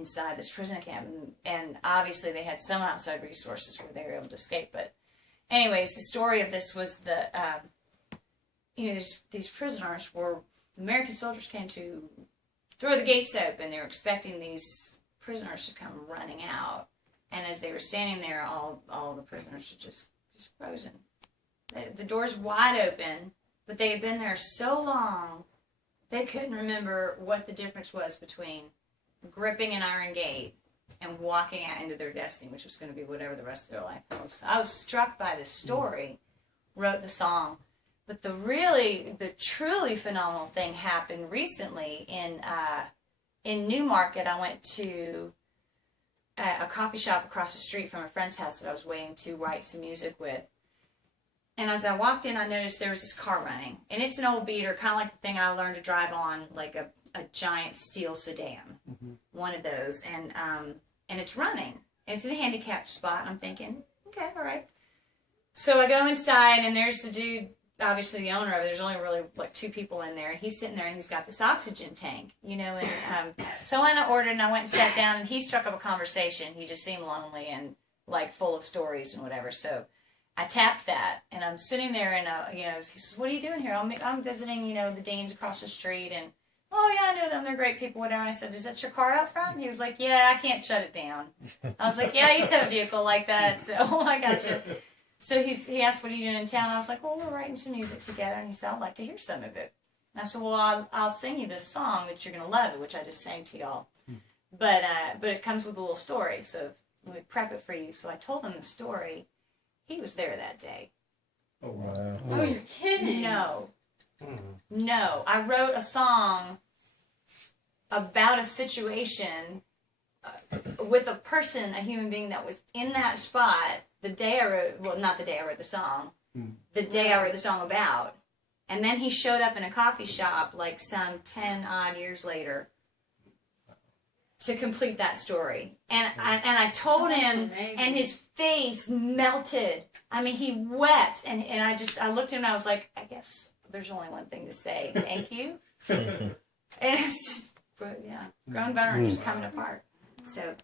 inside this prison camp, and obviously they had some outside resources where they were able to escape. But anyways, the story of this was that these prisoners were, the American soldiers came to throw the gates open. They were expecting these prisoners to come running out, and as they were standing there, all the prisoners were just frozen. The doors wide open, but they had been there so long they couldn't remember what the difference was between gripping an iron gate and walking out into their destiny, which was going to be whatever the rest of their life was. I was struck by this story, wrote the song, but the truly phenomenal thing happened recently in Newmarket. I went to a coffee shop across the street from a friend's house that I was waiting to write some music with. And as I walked in, I noticed there was this car running. And it's an old beater, kind of like the thing I learned to drive on, like a giant steel sedan. Mm-hmm. One of those. And it's running. And it's in a handicapped spot. And I'm thinking, okay, all right. So I go inside, and there's the dude, obviously the owner of it. There's only really like 2 people in there. And he's sitting there, and he's got this oxygen tank, And so I ordered, and I went and sat down, and he struck up a conversation. He just seemed lonely and like full of stories and whatever. So I tapped that, and I'm sitting there, and he says, "What are you doing here?" I'm visiting, the Deans across the street, and oh yeah, I know them. They're great people, whatever. I said, "Is that your car out front?" And he was like, "Yeah, I can't shut it down." I was like, "Yeah, I used to have a vehicle like that, so I got you." So he asked, "What are you doing in town?" I was like, "Well, we're writing some music together," and he said, "I'd like to hear some of it." And I said, "Well, I'll sing you this song that you're gonna love it," which I just sang to y'all, but it comes with a little story, so let me prep it for you. So I told him the story. He was there that day. Oh, wow. Oh, you're kidding. No. I wrote a song about a situation with a person, a human being that was in that spot the day I wrote, well, not the day I wrote the song, the day I wrote the song about. And then he showed up in a coffee shop like some 10 odd years later to complete that story. And I told him, and his face melted. I mean, he wept, and I looked at him, and I was like, I guess there's only one thing to say. Thank you. And it's just, yeah, growing better and just coming apart. So